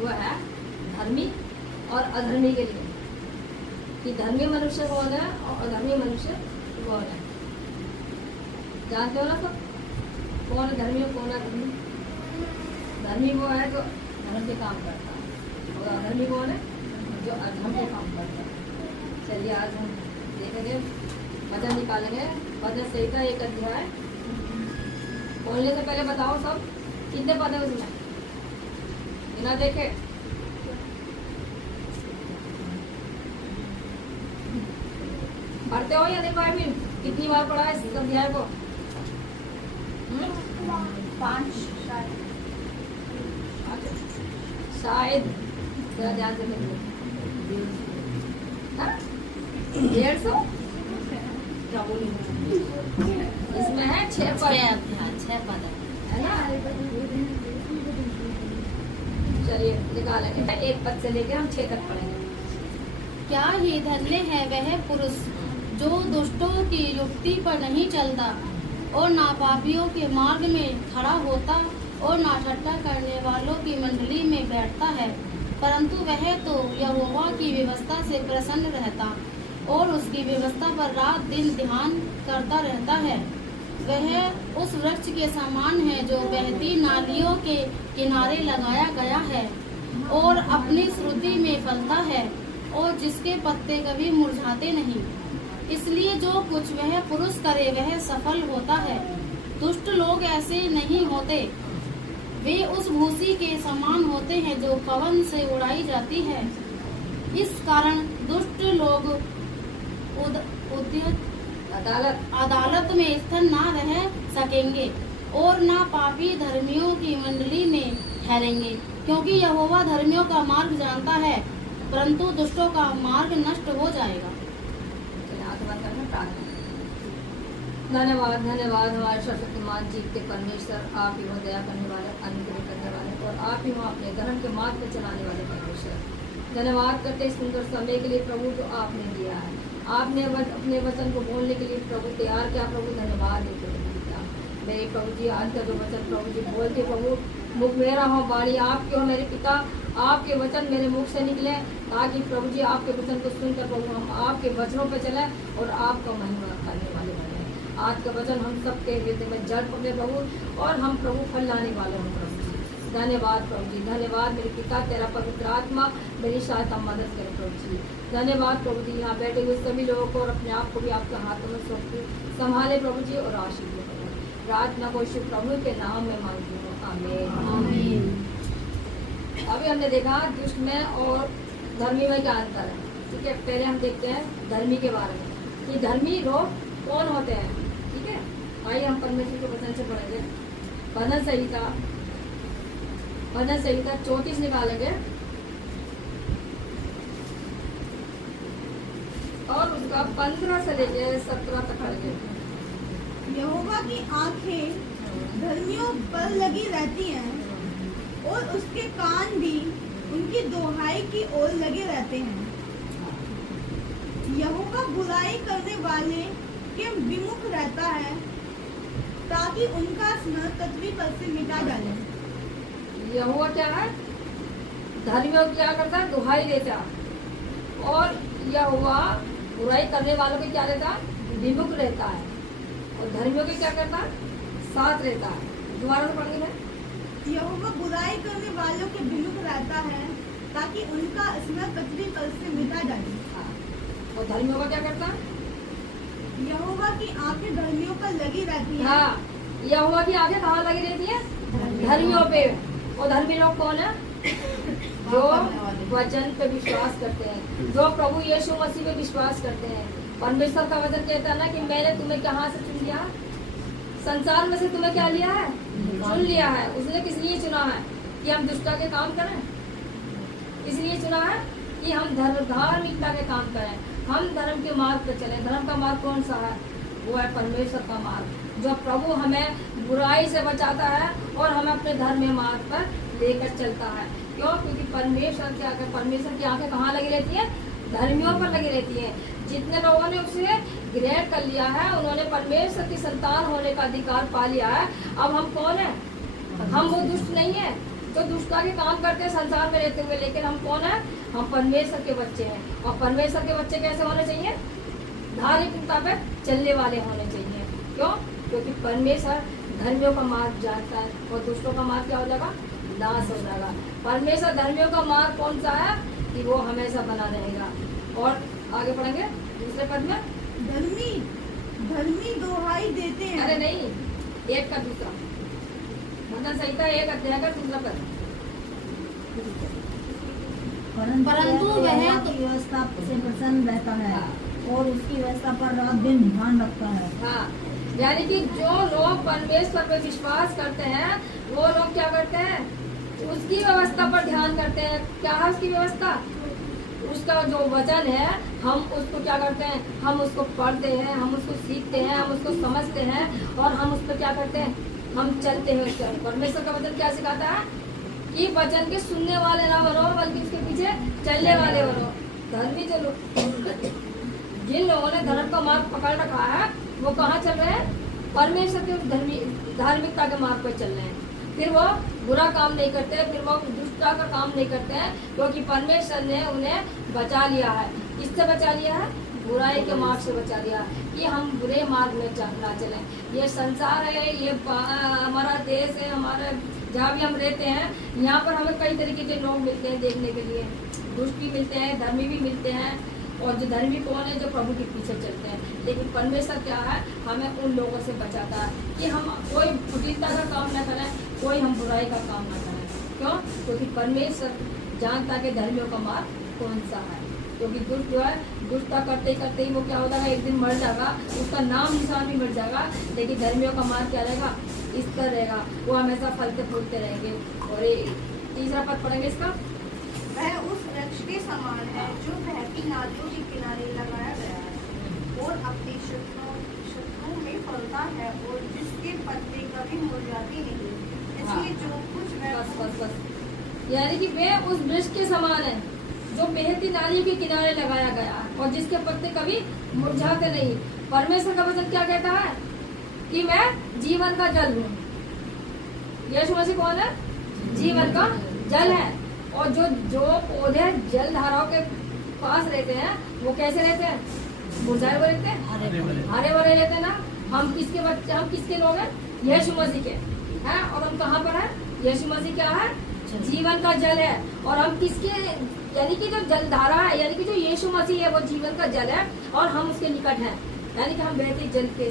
वो है धर्मी और अधर्मी के लिए, कि धर्मी मनुष्य कौन है और अधर्मी मनुष्य कौन है। जानते हो ना सब कौन है धर्मी और कौन है अधर्मी। धर्मी वो है जो धर्म के काम करता है और अधर्मी कौन है जो अधर्म के काम करता है। चलिए आज हम देखेंगे, वचन निकालेंगे। वचन संहिता 1 अध्याय। बोलने से पहले बताओ सब कितने पद है उसमें, बिना देखे। पढ़ते हो या नहीं बाइबिल? कितनी बार पढ़ा है इस अध्याय को? 5 शायद जरा ध्यान से देखो। 150 क्या बोली इसमें है 6 पद है ना। चलिए निकालेंगे, 1 पद से लेकर हम 6 तक पढ़ेंगे। क्या ही धन्य है वह पुरुष जो दुष्टों की युक्ति पर नहीं चलता और नापापियों के मार्ग में खड़ा होता और ना ठट्ठा करने वालों की मंडली में बैठता है, परंतु वह तो यहोवा की व्यवस्था से प्रसन्न रहता और उसकी व्यवस्था पर रात दिन ध्यान करता रहता है। वह उस वृक्ष के समान है जो बहती नालियों के किनारे लगाया गया है और अपनी श्रुति में फलता है और जिसके पत्ते कभी मुरझाते नहीं। इसलिए जो कुछ वह पुरुष करे वह सफल होता है। दुष्ट लोग ऐसे नहीं होते, वे उस भूसी के समान होते हैं जो पवन से उड़ाई जाती है। इस कारण दुष्ट लोग अदालत में स्थिर ना रह सकेंगे और ना पापी धर्मियों की मंडली में ठहरेंगे, क्योंकि यहोवा धर्मियों का मार्ग जानता है परंतु दुष्टों का मार्ग नष्ट हो जाएगा। धन्यवाद धन्यवाद हमारे सर्वशक्तिमान जीवते परमेश्वर, आप ही हो दया करने वाले, अनुग्रह करने वाले और आप ही हो अपने धर्म के मार्ग पर चलाने वाले परमेश्वर। धन्यवाद करते सुंदर समय के लिए प्रभु जो आपने दिया है। आपने अपने वचन को बोलने के लिए प्रभु तैयार किया। प्रभु धन्यवाद देते मेरे प्रभु जी। आज का जो वचन प्रभु जी बोलते प्रभु, मुख मेरा हो बाणी आपके हो मेरे पिता, आपके वचन मेरे मुख से निकले, ताकि प्रभु जी आपके वचन को सुनकर प्रभु हम आपके वचनों पर चले और आपका महिमा करने वाले बने। आज का वचन हम सबके हृदय में जड़ पकड़े प्रभु और हम प्रभु फल लाने वाले हों प्रभु जी। धन्यवाद प्रभु जी, धन्यवाद मेरे पिता, तेरा पवित्र आत्मा मेरी सहायता मदद करे प्रभु जी। धन्यवाद प्रभु जी, यहाँ बैठे हुए सभी लोगों को और अपने आप को भी आपके हाथों में सौंपती संभाले प्रभु जी और आशीष दे प्रभु। प्रार्थना को शिव प्रभु के नाम में मांगती हूँ, आमीन। अभी हमने देखा दुष्ट में और धर्मी में क्या अंतर है, ठीक है। पहले हम देखते हैं धर्मी के बारे में कि धर्मी लोग कौन होते हैं, ठीक है। आइए हम परमेश्वर के वचन से पढ़ेंगे। भजन संहिता 34 निकालेंगे और उसका 15 से लेके 17 तक पढ़ेंगे। यहोवा की आंखें धर्मियों पर लगी रहती हैं और उसके कान भी उनकी दोहाई की ओर लगे रहते हैं। यहोवा बुराई करने वाले के विमुख रहता है ताकि उनका स्मरण पृथ्वी पर से मिटा डाले। यहोवा क्या है? धर्मियों को क्या करता है? दुहाई देता है। और यहोवा बुराई करने वालों के क्या रहता है? विमुख रहता है। और धर्मियों के क्या करता है? साथ रहता है। दोबारा से पढ़ेंगे। यहोवा बुराई करने वालों के विमुख रहता है ताकि उनका स्मरण पृथ्वी पर से मिटा डाले। और धर्मियों का क्या करता है? यहोवा की आंखें धर्मियों पर लगी रहती हैं। हाँ, यहोवा की आंखें कहाँ लगी रहती है? धर्मियों पे। और धर्मी लोग कौन है? जो वचन पे विश्वास करते हैं, जो प्रभु यीशु मसीह पे विश्वास करते हैं। परमेश्वर का वचन कहता है ना कि मैंने तुम्हें कहाँ से चुन लिया? संसार में से तुम्हें क्या लिया है? चुन लिया है। उसने किस लिए चुना है? कि हम दुष्टता के काम करें। इसलिए चुना है कि हम धार्मिकता के काम करें, हम धर्म के मार्ग पर चलें। धर्म का मार्ग कौन सा है? वो है परमेश्वर का मार्ग, जो प्रभु हमें बुराई से बचाता है और हमें अपने धर्म मार्ग पर लेकर चलता है। क्यों? क्योंकि परमेश्वर की आंखें कहाँ लगी रहती है? धर्मियों पर लगी रहती है। जितने लोगों ने उसे ग्रहण कर लिया है, उन्होंने परमेश्वर की संतान होने का अधिकार पा लिया है। अब हम कौन है? हम वो दुष्ट नहीं है, जो दुष्टता के काम करते हैं संसार में रहते हुए, लेकिन हम कौन है? हम परमेश्वर के बच्चे हैं। और परमेश्वर के बच्चे कैसे होने चाहिए? धार्मिकता पे चलने वाले होने चाहिए। क्यों? क्योंकि परमेश्वर धर्मियों का मार्ग जानता है और दुष्टों का मार्ग क्या हो जाएगा? नाश हो जाएगा। परमेश्वर धर्मियों का मार्ग कौन सा है? कि वो हमेशा बना रहेगा। और आगे पढ़ेंगे दूसरे पद में, धर्मी दोहाई देते हैं। अरे नहीं, एक का दूसरा वचन संहिता 1 अध्याय का दूसरा पद। परंतु वह तो व्यवस्था से प्रसन्न रहता है हाँ। और उसकी व्यवस्था पर रात दिन ध्यान रखता है। हाँ, यानी कि जो लोग परमेश्वर पे विश्वास करते हैं वो लोग क्या करते हैं? उसकी व्यवस्था पर ध्यान करते हैं। क्या है उसकी व्यवस्था? उसका जो वचन है हम उसको क्या करते हैं? हम उसको पढ़ते हैं, हम उसको सीखते हैं, हम उसको समझते हैं और हम उस पर क्या करते हैं? हम चलते हैं उसके। परमेश्वर का वचन क्या सिखाता है? कि वचन के सुनने वाले ना बनो बल्कि उसके पीछे चलने वाले बनो। धर्मी जो लोग, जिन लोगों ने धर्म का मार्ग पकड़ रखा है वो कहाँ चल रहे हैं? परमेश्वर के धार्मिकता के मार्ग पर चल रहे हैं। फिर वो बुरा काम नहीं करते, फिर वो दुष्टता का काम नहीं करते हैं, क्योंकि परमेश्वर ने उन्हें बचा लिया है। किससे बचा लिया है? बुराई के मार्ग से बचा लिया कि हम बुरे मार्ग में ना चलें। ये संसार है, ये हमारा देश है, हमारे जहाँ भी हम रहते हैं यहाँ पर हमें कई तरीके के लोग मिलते हैं देखने के लिए। दुष्ट भी मिलते हैं, धर्मी भी मिलते हैं। और जो धर्मी कौन है? जो प्रभु के पीछे चलते हैं। लेकिन परमेश्वर क्या है? हमें उन लोगों से बचाता है कि हम कोई कुटिलता का काम न करें, कोई हम बुराई का काम न करें। क्यों? क्योंकि परमेश्वर जानता है कि धर्मियों का मार्ग कौन सा है। क्योंकि दुष्ट जो है दुष्टता करते करते ही वो क्या हो जाएगा? एक दिन मर जाएगा, उसका नाम निशान भी मिट जाएगा। लेकिन धर्मियों का मार्ग क्या रहेगा? इस तरह रहेगा, वो हमेशा फलते फूलते रहेंगे। और ये तीसरा पद पढ़ेंगे इसका। वह उस वृक्ष के समान है जो बहती नालियों के किनारे लगाया गया है और अपने शत्रुओं में फलता है और जिसके पत्ते कभी मुरझाते नहीं। इसलिए जो कुछ बस यानी कि वे उस वृक्ष के समान है जो बहती नालियों के किनारे लगाया गया है और जिसके पत्ते कभी मुरझाते नहीं। परमेश्वर का वचन क्या कहता है? कि मैं जीवन का जल हूँ। यीशु मसीह कौन है? जीवन का जल है। और जो पौधे जल धाराओं के पास रहते हैं वो कैसे रहते हैं? मुरझाए हुए रहते हैं, हरे भरे रहते हैं ना। हम किसके बच्चे, हम किसके लोग हैं? यीशु मसीह के हैं। और हम कहाँ पर हैं? यीशु मसीह क्या है? जीवन का जल है। और हम किसके, यानी कि जो जल धारा है, यानी कि जो यीशु मसीह है वो जीवन का जल है और हम उसके निकट हैं। यानी कि हम बहते जल के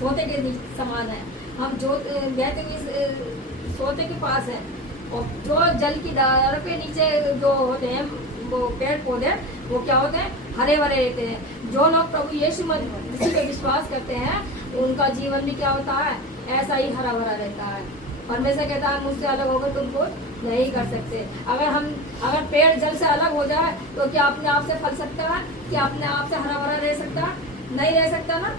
सोते के समान है। हम जो बहते हुए सोते के पास है। और जो जल की धारा के नीचे जो होते हैं वो पेड़ पौधे वो क्या होते हैं? हरे भरे रहते हैं। जो लोग प्रभु यीशु मसीह पे विश्वास करते हैं उनका जीवन भी क्या होता है? ऐसा ही हरा भरा रहता है। परमेश्वर कहता है मुझसे अलग होकर तुम कुछ नहीं कर सकते। अगर पेड़ जल से अलग हो जाए तो क्या अपने आप से फल सकता है? क्या अपने आप से हरा भरा रह सकता है? नहीं रह सकता ना।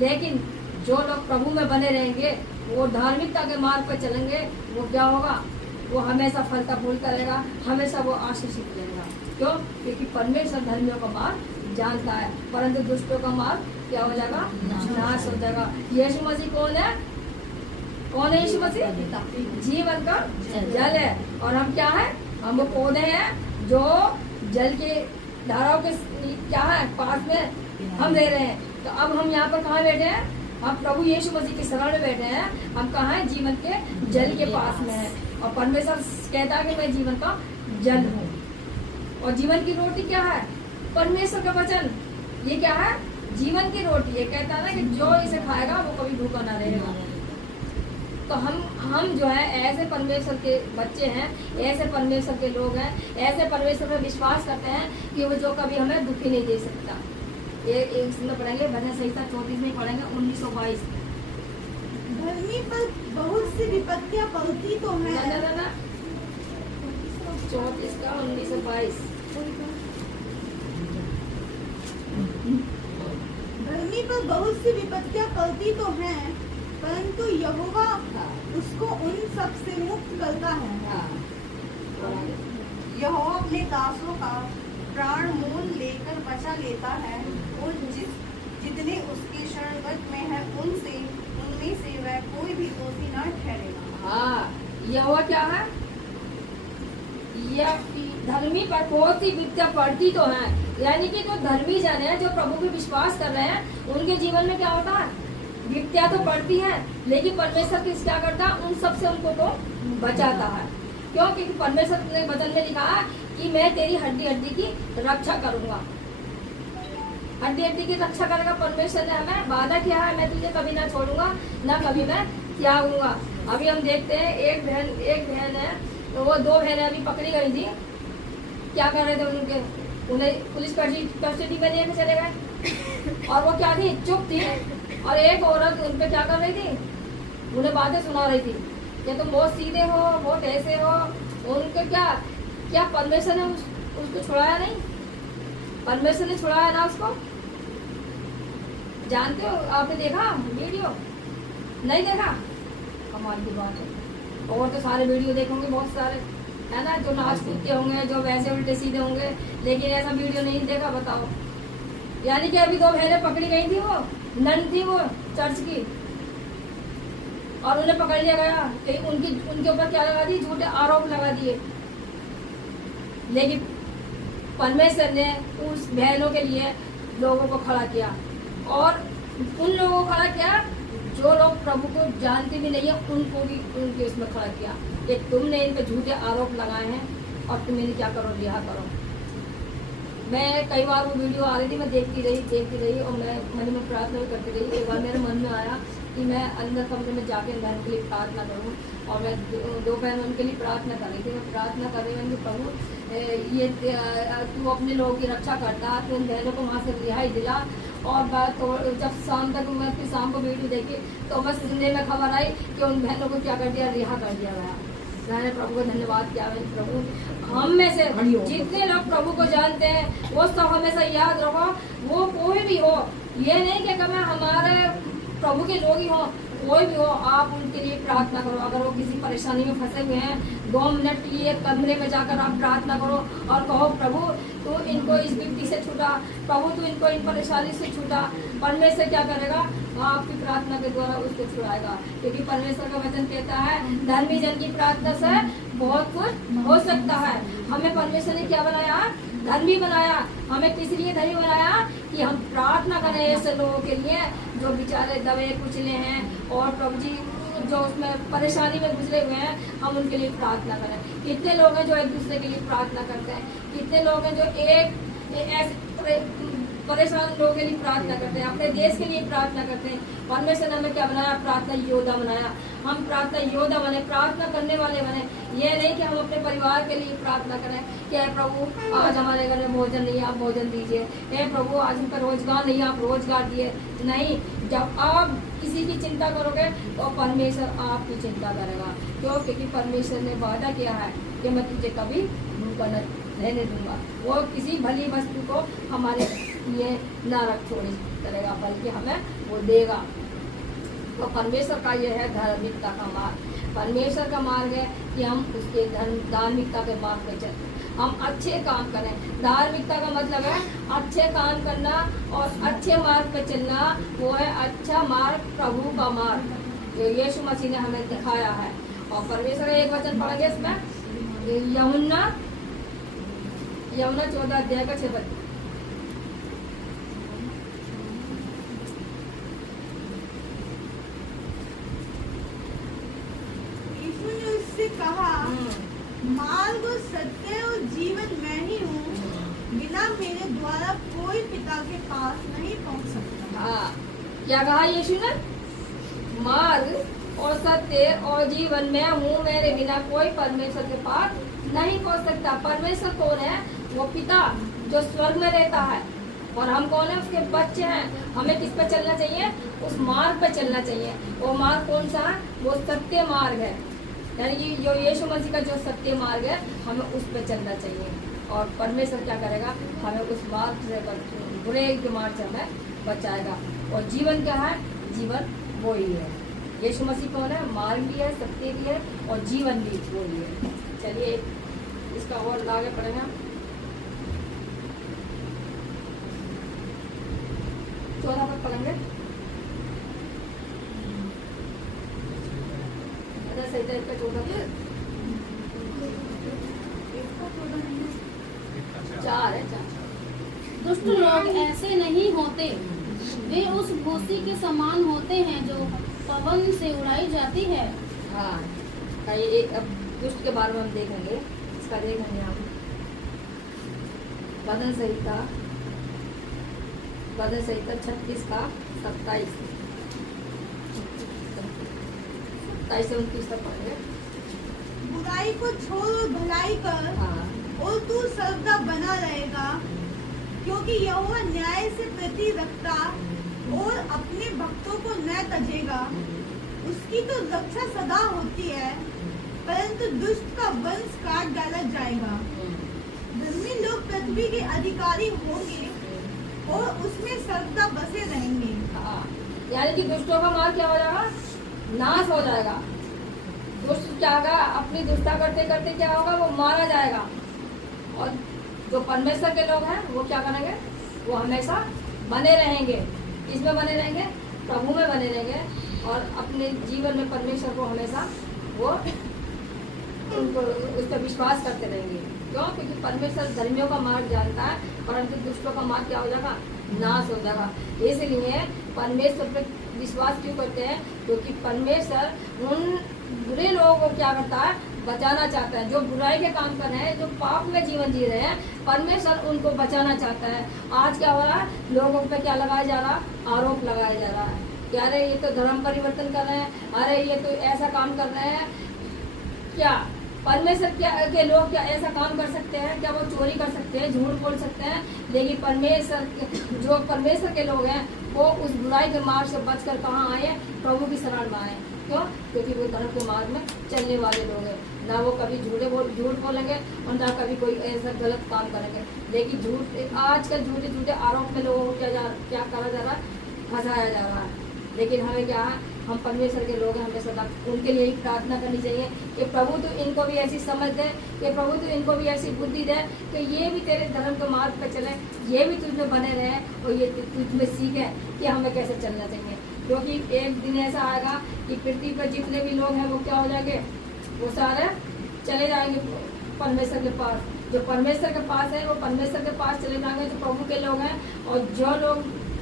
लेकिन जो लोग प्रभु में बने रहेंगे, वो धार्मिकता के मार्ग पर चलेंगे, वो क्या होगा? वो हमेशा फलता फूलता रहेगा, हमेशा वो आशीषित रहेगा। क्यों? क्योंकि परमेश्वर धर्मियों का मार्ग जानता है, परंतु दुष्टों का मार्ग क्या हो जाएगा? नाश हो जाएगा। यीशु मसीह कौन है? कौन है यीशु मसीह? जीवन का जल है। और हम क्या है? हम वो पौधे हैं जो जल के धाराओं के क्या है? पास में हम रह रहे हैं। तो अब हम यहाँ पर कहाँ बैठे हैं? हम प्रभु यीशु मसीह के शरण में बैठे हैं। हम कहाँ हैं? जीवन के जल के पास में है। और परमेश्वर कहता है कि मैं जीवन का जल हूँ। और जीवन की रोटी क्या है? परमेश्वर का वचन। ये क्या है? जीवन की रोटी। ये कहता है ना कि जो इसे खाएगा वो कभी भूखा ना रहेगा। तो हम जो है ऐसे परमेश्वर के बच्चे हैं, ऐसे परमेश्वर के लोग हैं, ऐसे परमेश्वर पर विश्वास करते हैं कि वो जो कभी हमें दुखी नहीं दे सकता। ये इसमें पढ़ेंगे भजन संहिता 34 में पढ़ेंगे 1922। धर्मी पर बहुत सी विपत्तियां पलती तो है। ना 34 का 1922। धर्मी पर बहुत सी विपत्तियां पलती तो हैं, परंतु यहोवा उसको उन सब से मुक्त करता है। यहोवा अपने दासों का प्राण मोल लेकर बचा लेता है और जितने उसके शरणगत में है उनमें से वह कोई भी दोषी न ठहरेगा। हाँ, यहोवा क्या है? ये धर्मी पर बहुत सी विपत्तियां पड़ती तो हैं, यानी कि जो धर्मी जन है, जो प्रभु पे विश्वास कर रहे हैं, उनके जीवन में क्या होता है, विपत्तियां तो पड़ती हैं, लेकिन परमेश्वर किस क्या करता है, उन सब से उनको तो बचाता है। क्यों? क्योंकि परमेश्वर ने वचन में लिखा है कि मैं तेरी हड्डी हड्डी की रक्षा करूंगा। हड्डी हड्डी की रक्षा करेगा परमेश्वर ने, हमें वादा किया है, मैं तुझे कभी ना छोड़ूंगा, ना कभी मैं त्यागूंगा। अभी हम देखते हैं एक बहन है, तो वो 2 बहनें अभी पकड़ी गई थी। क्या कर रहे थे, उन्हें पुलिस कस्टडी में लेके चले गए, और वो क्या थी, चुप थी, और एक औरत उन पे क्या कर रही थी, उन्हें बातें सुना रही थी कि तुम बहुत सीधे हो, बहुत ऐसे हो। उनके क्या परमेश्वर ने उसको छुड़ाया नहीं? परमेश्वर ने छुड़ाया ना उसको। जानते हो, आपने देखा वीडियो? नहीं देखा? कमाल की बात है। और तो सारे वीडियो देखोगे, बहुत सारे है ना, जो नाच कूद के होंगे, जो वैसे उल्टे सीधे होंगे, लेकिन ऐसा वीडियो नहीं देखा। बताओ, यानी कि अभी 2 बहनें पकड़ी गई थी, वो नन थी, वो चर्च की, और उन्हें पकड़ लिया गया कि उनके ऊपर क्या लगा दी, झूठे आरोप लगा दिए। लेकिन परमेश्वर ने उस बहनों के लिए लोगों को खड़ा किया, और उन लोगों को खड़ा किया जो लोग प्रभु को जानते भी नहीं है, उनको भी उनके उसमें खड़ा किया कि तुमने इन पे झूठे आरोप लगाए हैं, और तुम इन्हें क्या करो, रिहा करो। मैं कई बार वो वीडियो आ रही थी, मैं देखती रही, और मैं मन में प्रार्थना भी करती रही। एक बार मेरे मन में आया कि मैं अंदर कमरे में जाके बहन के लिए प्रार्थना करूं, और मैं 2 बहन उनके लिए प्रार्थना कर रही थी। मैं प्रार्थना कर रही हूँ कि प्रभु ये तू अपने लोगों की रक्षा करता, तू उन बहनों को वहाँ से रिहाई दिला। और बात तो जब शाम तक मैं फिर शाम को वीडियो देखी, तो बस सुनने में खबर आई कि उन बहनों को क्या कर दिया, रिहा कर दिया गया। मैंने प्रभु को धन्यवाद किया। प्रभु हम में से जितने लोग प्रभु को जानते हैं, वो सब हमेशा याद रखो, वो कोई भी हो, ये नहीं कि मैं हमारे प्रभु के लोग ही हो, कोई भी हो, आप उनके लिए प्रार्थना करो। अगर वो किसी परेशानी में फंसे हुए हैं, 2 मिनट के लिए कमरे में जाकर आप प्रार्थना करो और कहो, प्रभु तू इनको इस विपत्ति से छुटा, प्रभु तू इनको इन परेशानी से छुटा। परमेश्वर क्या करेगा, आपकी प्रार्थना के द्वारा उसको छुड़ाएगा, क्योंकि परमेश्वर का वचन कहता है धर्मी जन की प्रार्थना से बहुत कुछ हो सकता है। हमें परमेश्वर ने क्या बनाया, धर्मी बनाया। हमें किस लिए धर्मी बनाया, कि हम प्रार्थना करें ऐसे लोगों के लिए जो बेचारे दबे कुचले हैं, और प्रभु जी जो उसमें परेशानी में गुजरे हुए हैं, हम उनके लिए प्रार्थना करें। कितने लोग हैं जो एक दूसरे के लिए प्रार्थना करते हैं, कितने लोग हैं जो एक ऐसे परेशान लोगों के लिए प्रार्थना करते हैं, अपने देश के लिए प्रार्थना करते हैं। परमेश्वर ने हमें क्या बनाया, प्रार्थना योद्धा बनाया। हम प्रार्थना योद्धा बने, प्रार्थना करने वाले बने। ये नहीं कि हम अपने परिवार के लिए प्रार्थना करें कि हे प्रभु आज हमारे घर में भोजन नहीं, आप भोजन दीजिए। हे प्रभु आज हमका रोजगार नहीं, आप रोजगार दिए। नहीं, जब आप किसी की चिंता करोगे तो परमेश्वर आपकी चिंता करेगा। क्यों? क्योंकि परमेश्वर ने वादा किया है कि मैं तुझे कभी भूखा न रहने दूंगा। वो किसी भली वस्तु को हमारे लिए न रख छोड़ी करेगा, बल्कि हमें वो देगा। तो परमेश्वर का यह है धार्मिकता का मार्ग। परमेश्वर का मार्ग है कि हम उसके धार्मिकता के मार्ग पे चलें, हम अच्छे काम करें। धार्मिकता का मतलब है अच्छे काम करना और अच्छे मार्ग पे चलना। वो है अच्छा मार्ग, प्रभु का मार्ग, जो यीशु मसीह ने हमें दिखाया है। और परमेश्वर का एक वचन पढ़ेंगे इसमें, यूहन्ना 14 अध्याय का 6 वचन। यीशु ने उससे कहा, मार्ग, सत्य और जीवन मैं ही हूँ, बिना मेरे द्वारा कोई पिता के पास नहीं पहुँच सकता। हाँ, क्या कहा यीशु ने? मार्ग और सत्य और जीवन मैं हूँ, मेरे बिना कोई परमेश्वर के पास नहीं पहुँच सकता। परमेश्वर कौन है? वो पिता जो स्वर्ग में रहता है, और हम कौन है? उसके बच्चे हैं। हमें किस पे चलना चाहिए? उस मार्ग पे चलना चाहिए। वो मार्ग कौन सा है? वो सत्य मार्ग है, यानी कि जो यीशु मसीह का जो सत्य मार्ग है, हमें उस पे चलना चाहिए। और परमेश्वर क्या करेगा? हमें उस मार्ग से, बुरे के मार्ग से हमें बचाएगा। और जीवन क्या है? जीवन वो ही है। यीशु मसीह कौन है? मार्ग भी है, सत्य भी है, और जीवन भी वो ही है। चलिए इसका और आगे पढ़ेंगे। 14 तक पढ़ेंगे। सही टाइप का 14 तक। 4 है 4। दुष्ट लोग ऐसे नहीं होते, वे उस भूसी के समान होते हैं जो पवन से उड़ाई जाती है। हाँ, ये अब दुष्ट के बारे में हम देखेंगे, इसका देखेंगे हम वचन संहिता 36 का 27 से 29 तक पढ़ेंगे। बुराई को छोड़ और भलाई कर, हाँ, और तू सर्वदा बना रहेगा, क्योंकि यहोवा न्याय से प्रीति रखता और अपने भक्तों को न तजेगा। उसकी तो रक्षा सदा होती है, परंतु दुष्ट का वंश काट डाला जाएगा। धर्मी लोग पृथ्वी के अधिकारी होंगे और उसमें सर्वदा बसे रहेंगे। हाँ, यानी कि दुष्टों का मार क्या हो जाएगा? नाश हो जाएगा। दुष्ट क्या होगा? अपनी दुष्टता करते करते क्या होगा? वो मारा जाएगा। और जो परमेश्वर के लोग हैं वो क्या करेंगे? वो हमेशा बने रहेंगे। इसमें बने रहेंगे, प्रभु में बने रहेंगे और अपने जीवन में परमेश्वर को हमेशा वो उनको उस पर विश्वास करते रहेंगे। क्यों? क्योंकि परमेश्वर धर्मियों का मार्ग जानता है, परंतु दुष्टों का मार्ग क्या हो जाएगा? नाश हो जाएगा। इसलिए परमेश्वर पर विश्वास क्यों करते हैं? क्योंकि परमेश्वर उन बुरे लोगों को क्या करता है? बचाना चाहता है। जो बुराई के काम कर रहे हैं, जो पाप में जीवन जी रहे हैं, परमेश्वर उनको बचाना चाहता है। आज क्या हो रहा है? लोगों पे क्या लगाया जा रहा? आरोप लगाया जा रहा है कि अरे ये तो धर्म परिवर्तन कर रहे हैं, अरे ये तो ऐसा काम कर रहे हैं। क्या परमेश्वर क्या के लोग क्या ऐसा काम कर सकते हैं? क्या वो चोरी कर सकते हैं, झूठ बोल सकते हैं? लेकिन जो परमेश्वर के लोग हैं वो उस बुराई के मार्ग से बचकर कहाँ आए? प्रभु की शरण में आए। क्यों? क्योंकि वो धर्म के मार्ग में चलने वाले लोग हैं। ना वो कभी झूठ बोलेंगे और ना कभी कोई ऐसा गलत काम करेंगे। लेकिन आजकल झूठे आरोप में लोगों को क्या करा जा रहा है? फंसाया जा रहा है। लेकिन हमें क्या है? हम परमेश्वर के लोग हैं, हमें सदा उनके लिए ही प्रार्थना करनी चाहिए कि प्रभु तो इनको भी ऐसी समझ दे, कि प्रभु तो इनको भी ऐसी बुद्धि दे कि ये भी तेरे धर्म के मार्ग पे चले, ये भी तुझ में बने रहे और ये तुझ में सीखे कि हमें कैसे चलना चाहिए। क्योंकि एक दिन ऐसा आएगा कि पृथ्वी पर जितने भी लोग हैं वो क्या हो जाएंगे? वो सारे चले जाएंगे परमेश्वर के पास। जो परमेश्वर के पास है वो परमेश्वर के पास चले जाएंगे, जो प्रभु के लोग हैं। और जो लोग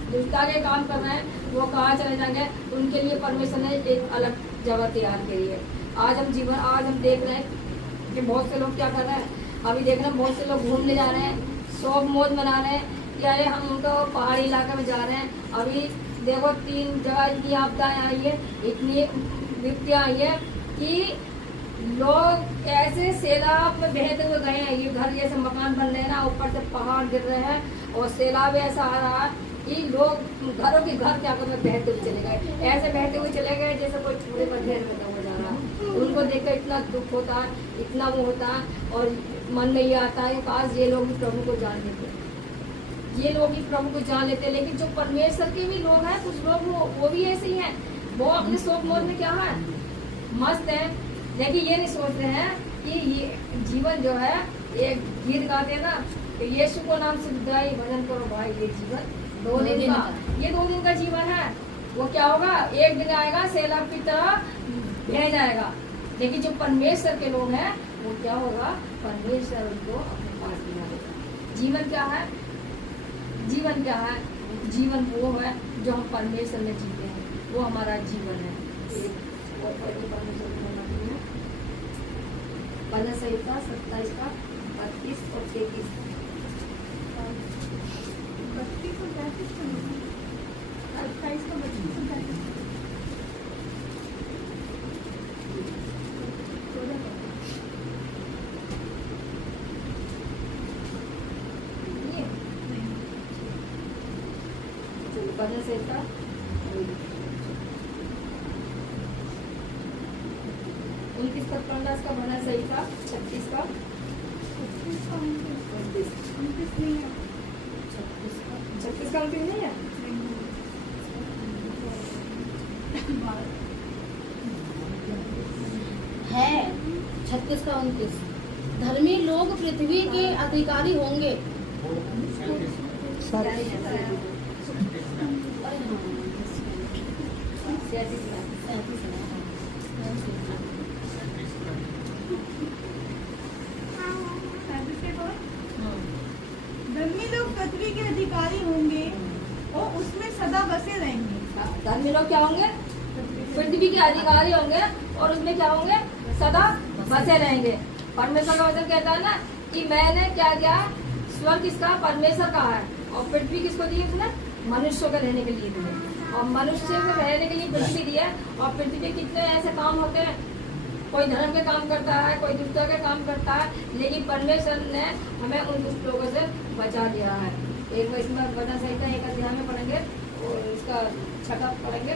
दुष्टता के काम कर रहे हैं वो कहाँ चले जाएंगे? उनके लिए परमेश्वर ने एक अलग जगह तैयार करी है। आज हम देख रहे हैं कि बहुत से लोग क्या कर रहे हैं? अभी देख रहे हैं बहुत से लोग घूमने जा रहे हैं, शौक मौज मना रहे हैं कि अरे हम उनको पहाड़ी इलाके में जा रहे हैं। अभी देखो 3 जगह इतनी आपदाएं आई है, इतनी विपत्तियां आई है कि लोग ऐसे सैलाब में बहते हुए गए हैं। ये घर जैसे मकान बन रहे हैं ना, ऊपर से पहाड़ गिर रहे हैं और सैलाब ऐसा आ रहा है कि लोग घरों के घर क्या कर बहते हुए चले गए। ऐसे बहते हुए चले गए जैसे कोई पूरे पर ढेर में हो जा रहा है। उनको देखकर इतना दुख होता है, इतना वो होता है और मन में ये आता है कि काश ये लोग भी प्रभु को जान लेते, ये लोग भी प्रभु को जान लेते। लेकिन जो परमेश्वर के भी लोग हैं, कुछ लोग वो भी ऐसे ही हैं। वो अपने शौक मौज में क्या है? मस्त है। लेकिन ये नहीं सोच रहे हैं कि ये जीवन जो है, एक गीत गाते हैं ना कि यीशु को नाम से गाई भजन करो भाई, ये जीवन 2 दिन का, ये 2 दिन का जीवन है। वो क्या होगा? एक दिन आएगा सैलाब की तरह बह जाएगा। लेकिन जो परमेश्वर के लोग हैं वो क्या होगा? परमेश्वर उनको अपने पास बना देगा। जीवन क्या है? जीवन क्या है? जीवन वो है जो हम परमेश्वर में जीते हैं, वो हमारा जीवन है। परमेश्वर भजन संहिता 27 का 32 और 33। 32 और 33 का 28 का 32 और 33। भजन संहिता 29 तक पढ़ना। इसका भजन संहिता 36 का 36 का 29 नहीं है। 36 का 29 नहीं है। है 36 का 29। धर्मी लोग पृथ्वी के अधिकारी होंगे। पृथ्वी के अधिकारी होंगे और उसमें सदा बसे रहेंगे। धर्मी लोग क्या होंगे? पृथ्वी के अधिकारी होंगे और उसमें क्या होंगे? सदा बसे रहेंगे। परमेश्वर का वचन कहता है ना कि मैंने क्या किया, स्वर्ग किसका? परमेश्वर का है, और पृथ्वी किसको दी उसने? मनुष्यों के रहने के लिए दी है, और मनुष्य को रहने के लिए पृथ्वी दी है। और पृथ्वी पे कितने ऐसे काम होते हैं, कोई धर्म के काम करता है, कोई दुष्टों के काम करता है, लेकिन परमेश्वर ने हमें उन दुष्ट लोगों से बचा लिया है। एक बार इसमें वचन संहिता 1 अध्याय में पढ़ेंगे और इसका 6 पढ़ेंगे।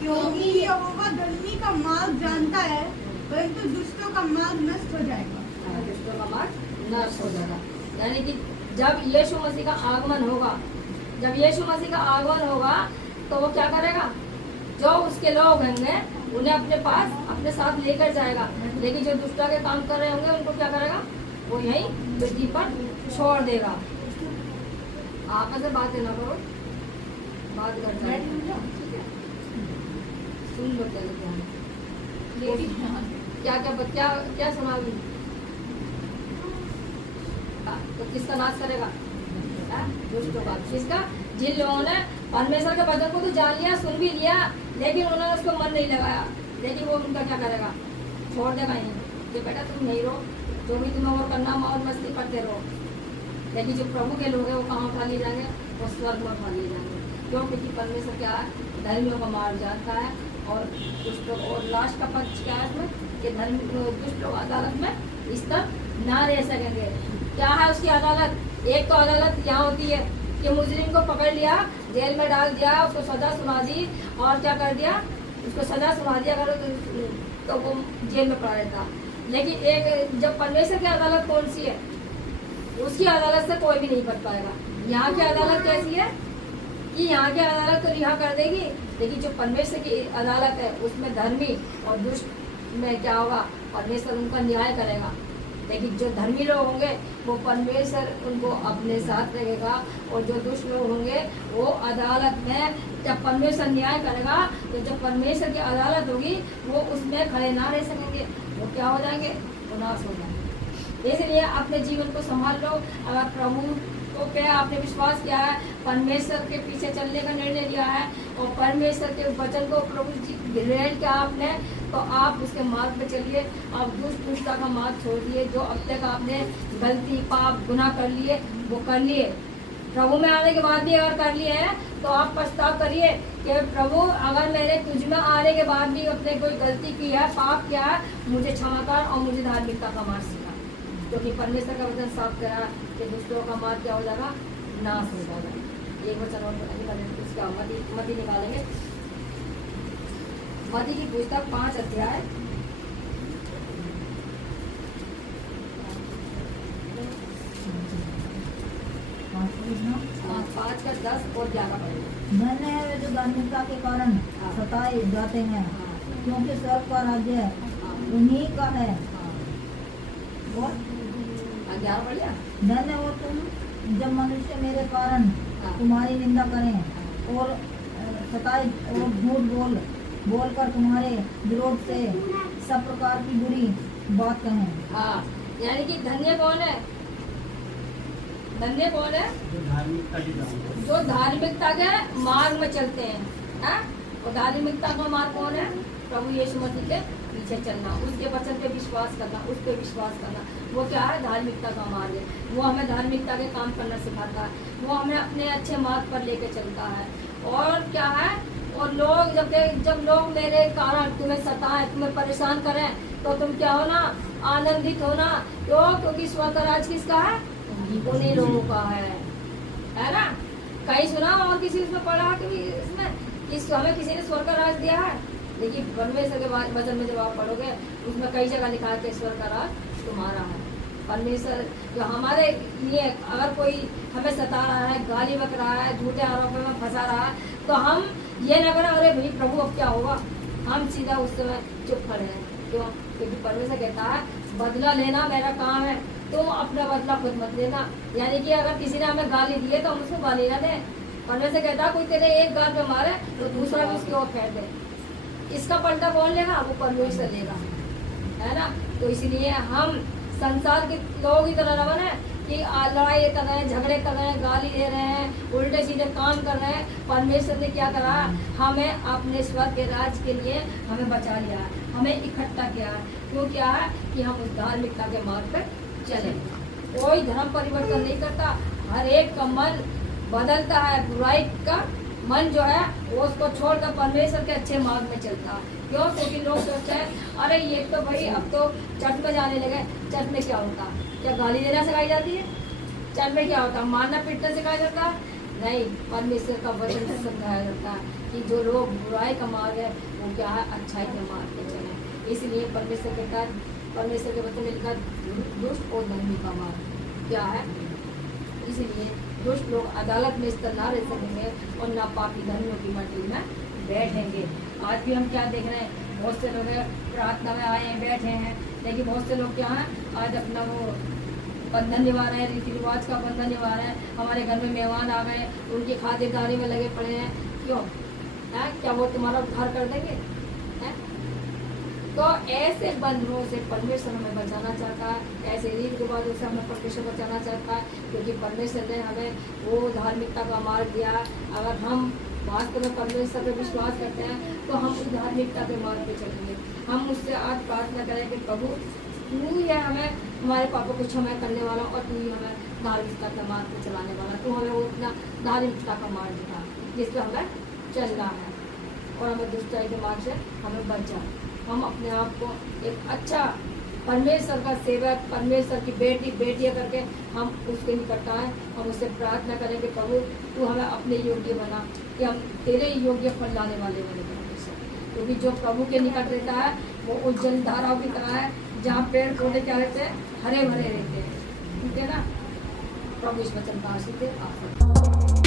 क्योंकि यहोवा धर्मी का मार्ग जानता है, परंतु दुष्टों का मार्ग नष्ट हो जाएगा। दुष्टों का मार्ग नष्ट हो जाएगा। यानी कि जब यीशु मसीह का आगमन होगा, जब यीशु मसीह का आगमन होगा तो वो क्या करेगा? जो उसके लोग होंगे उन्हें अपने पास अपने साथ लेकर जाएगा, लेकिन जो दुष्टा के काम कर रहे होंगे उनको क्या करेगा? वो यही पृथ्वी पर छोड़ देगा। आपस में बातें ना करो, बात करते हैं, ठीक है? सुन लो क्या कहते हैं। क्या क्या क्या क्या सुनाओगी? तो किसका नाश करेगा? दुष्टों का। किसका? जिन लोगों ने परमेश्वर के वचन को तो जान लिया, सुन भी लिया, लेकिन उन्होंने उसको मन नहीं लगाया, लेकिन वो उनका क्या करेगा? छोड़ देगा ही कि बेटा तुम नहीं रहो, जो भी तुम्हें वो करना मौज मस्ती करते रहो। लेकिन जो प्रभु के लोग हैं वो कहाँ उठा लिए जाएंगे? वो स्वर्ग में उठा लिए जाएंगे। क्यों? क्योंकि परमेश्वर क्या है? धर्मियों का मार्ग जानता है, और दुष्ट लोग, और लास्ट का पक्ष क्या है इसमें कि दुष्ट लोग अदालत में इस तक ना रह सकेंगे। क्या है उसकी अदालत? एक तो अदालत यहाँ होती है कि मुजरिम को पकड़ लिया, जेल में डाल दिया, उसको सजा सुना दी, और क्या कर दिया? उसको सजा सुना दिया अगर तो वो जेल में पड़ा रहता। लेकिन एक जब परमेश्वर की अदालत कौन सी है? उसकी अदालत से कोई भी नहीं कर पाएगा। यहाँ की अदालत कैसी है कि यहाँ की अदालत तो रिहा कर देगी, लेकिन जो परमेश्वर की अदालत है उसमें धर्मी और दुष्ट में क्या होगा? परमेश्वर उनका न्याय करेगा। लेकिन जो धर्मी लोग होंगे वो परमेश्वर उनको अपने साथ रखेगा, और जो दुष्ट लोग होंगे वो अदालत में जब परमेश्वर न्याय करेगा तो जब परमेश्वर की अदालत होगी वो उसमें खड़े ना रह सकेंगे, वो क्या हो जाएंगे? वो नाश हो जाएंगे। इसलिए अपने जीवन को संभाल लो। अगर प्रभु को पे आपने विश्वास किया है, परमेश्वर के पीछे चलने का निर्णय लिया है, और परमेश्वर के वचन को प्रभु जी ग्रहण किया आपने, तो आप उसके मार्ग पे चलिए। आप दुष्टता का मार्ग छोड़ दिए। जो अब तक आपने गलती पाप गुनाह कर लिए वो कर लिए, प्रभु में आने के बाद भी अगर कर लिए हैं तो आप पछताव करिए कि प्रभु अगर मैंने तुझ में आने के बाद भी अपने कोई गलती की है, पाप किया है, मुझे क्षमा कर और मुझे धार्मिकता का मार्ग सिखा। क्योंकि परमेश्वर का वचन साफ करा कि दुष्टों का मार्ग क्या हो जाएगा? नाश हो जाएगा। एक वचन और उसका मती निकालेंगे। मती की पुस्तक 5 अध्याय 5 का 10 और 11 पढ़ेंगे। धन्य है वे जो धार्मिकता के कारण सताए जाते हैं, क्योंकि स्वर्ग का राज्य उन्हीं का है। और 11 बढ़िया। धन्य हो तुम जब मनुष्य मेरे कारण तुम्हारी निंदा करें और सताए और झूठ बोलकर तुम्हारे विरोध से सब प्रकार की बुरी बात कहें। हाँ, यानी कि धन्य कौन है? धन्य कौन है? जो धार्मिकता के मार्ग में चलते हैं। हाँ? और धार्मिकता का मार्ग कौन है? प्रभु यीशु मसीह के पीछे चलना, उसके वचन पे विश्वास करना, उस पे विश्वास करना। वो क्या है? धार्मिकता का मार्ग है। वो हमें धार्मिकता के काम करना सिखाता है, वो हमें अपने अच्छे मार्ग पर लेके चलता है। और क्या है? और लोग जब लोग मेरे कारण तुम्हें सताएं, तुम्हें परेशान करें, तो तुम क्या हो ना? आनंदित हो ना। क्यों? क्योंकि स्वर्ग का राज किसका है? उन्हीं लोगों का है ना? कहीं सुना और किसी उसमें पढ़ा कि इसमें हमें किसी ने स्वर्ग का राज दिया है? लेकिन परमेश्वर के वचन में जब आप पढ़ोगे उसमें कई जगह लिखा है कि ईश्वर का राज तुम्हारा है। परमेश्वर जो हमारे लिए अगर कोई हमें सता रहा है, गाली बक रहा है, झूठे आरोपों में फंसा रहा है, तो हम ये न करें अरे भाई प्रभु अब क्या होगा, हम सीधा उस समय चुप खड़े हैं। क्यों? क्योंकि परमेश्वर कहता है बदला लेना मेरा काम है, तुम अपना बदला खुद मत लेना। यानी कि अगर किसी ने हमें गाली दी है तो हम उसको गाली ना दें। परमेश्वर कहता है कोई तेरे एक गाल पे मारे तो दूसरा भी उसकी ओर फेंक दे। इसका पलटा कौन लेगा? वो परमेश्वर लेगा, है ना? तो इसलिए हम संसार के लोगों की तरह न बने, कि लड़ाई कर रहे हैं, झगड़े कर रहे हैं, गाली दे रहे हैं, उल्टे सीधे काम कर रहे हैं। परमेश्वर ने क्या करा, हमें अपने स्वर्ग के राज के लिए हमें बचा लिया, हमें इकट्ठा किया। क्यों क्या है कि हम उस धार्मिकता के मार्ग पर चले। कोई धर्म परिवर्तन नहीं करता, हर एक का मन बदलता है। बुराई का मन जो है वो उसको छोड़कर परमेश्वर के अच्छे मार्ग में चलता। क्यों? क्योंकि लोग सोचते हैं अरे ये तो भाई अब तो चर्च में जाने लगे। चर्च में क्या होता? क्या गाली देना सिखाई जाती है? चर्च में क्या होता? मारना पीटना सिखाया जाता है? नहीं, परमेश्वर का वचन समझाया जाता है कि जो लोग बुराई का मार्ग है वो क्या है, अच्छाई के मार्ग पे चले। इसलिए परमेश्वर के वचन में लिखा दुष्ट और धर्मी का मार्ग क्या है। इसलिए दुष्ट लोग अदालत में इस तरह ना रह सकेंगे और ना पापी धर्मियों की मंडली में बैठेंगे। आज भी हम क्या देख रहे हैं, बहुत से लोग प्रार्थना में आए हैं, बैठे हैं, लेकिन बहुत से लोग क्या हैं आज अपना वो बंधन निभा रहे हैं, रीति रिवाज का बंधन निभा रहे हैं। हमारे घर में मेहमान आ गए, उनकी खातिरदारी में लगे पड़े हैं। क्यों है? क्या वो तुम्हारा उद्धार कर देंगे? है? तो ऐसे बंधनों से परमेश्वर हमें बचाना चाहता है, ऐसे रीति रिवाजों से हमें परमेश्वर बचाना चाहता है, क्योंकि परमेश्वर ने हमें वो धार्मिकता का मार्ग दिया। अगर हम वास्तव में परमेश्वर पर विश्वास करते हैं तो हम उस धार्मिकता के मार्ग पे चलेंगे। हम उससे आज प्रार्थना करें कि प्रभु तू ही है हमें हमारे पापों को क्षमा करने वाला और तू ही हमें धार्मिकता के मार्ग पे चलाने वाला। तू हमें वो अपना धार्मिकता का मार्ग दिखा जिस पर हमें चलना है और हमें दुष्टाई के मार्ग से हमें बचा। हम अपने आप को एक अच्छा परमेश्वर का सेवक, परमेश्वर की बेटियां करके हम उसके निकट आए। हम उससे प्रार्थना करें कि प्रभु तू हमें अपने योग्य बना, कि हम तेरे योग्य फल लाने वाले बने परमेश्वर। क्योंकि जो प्रभु के निकट रहता है वो उज्जवल धाराओं की तरह है, जहाँ पेड़ पौधे क्या रहते हैं, हरे भरे रहते हैं। ठीक है ना? प्रभु इस वचन का आशीष दे।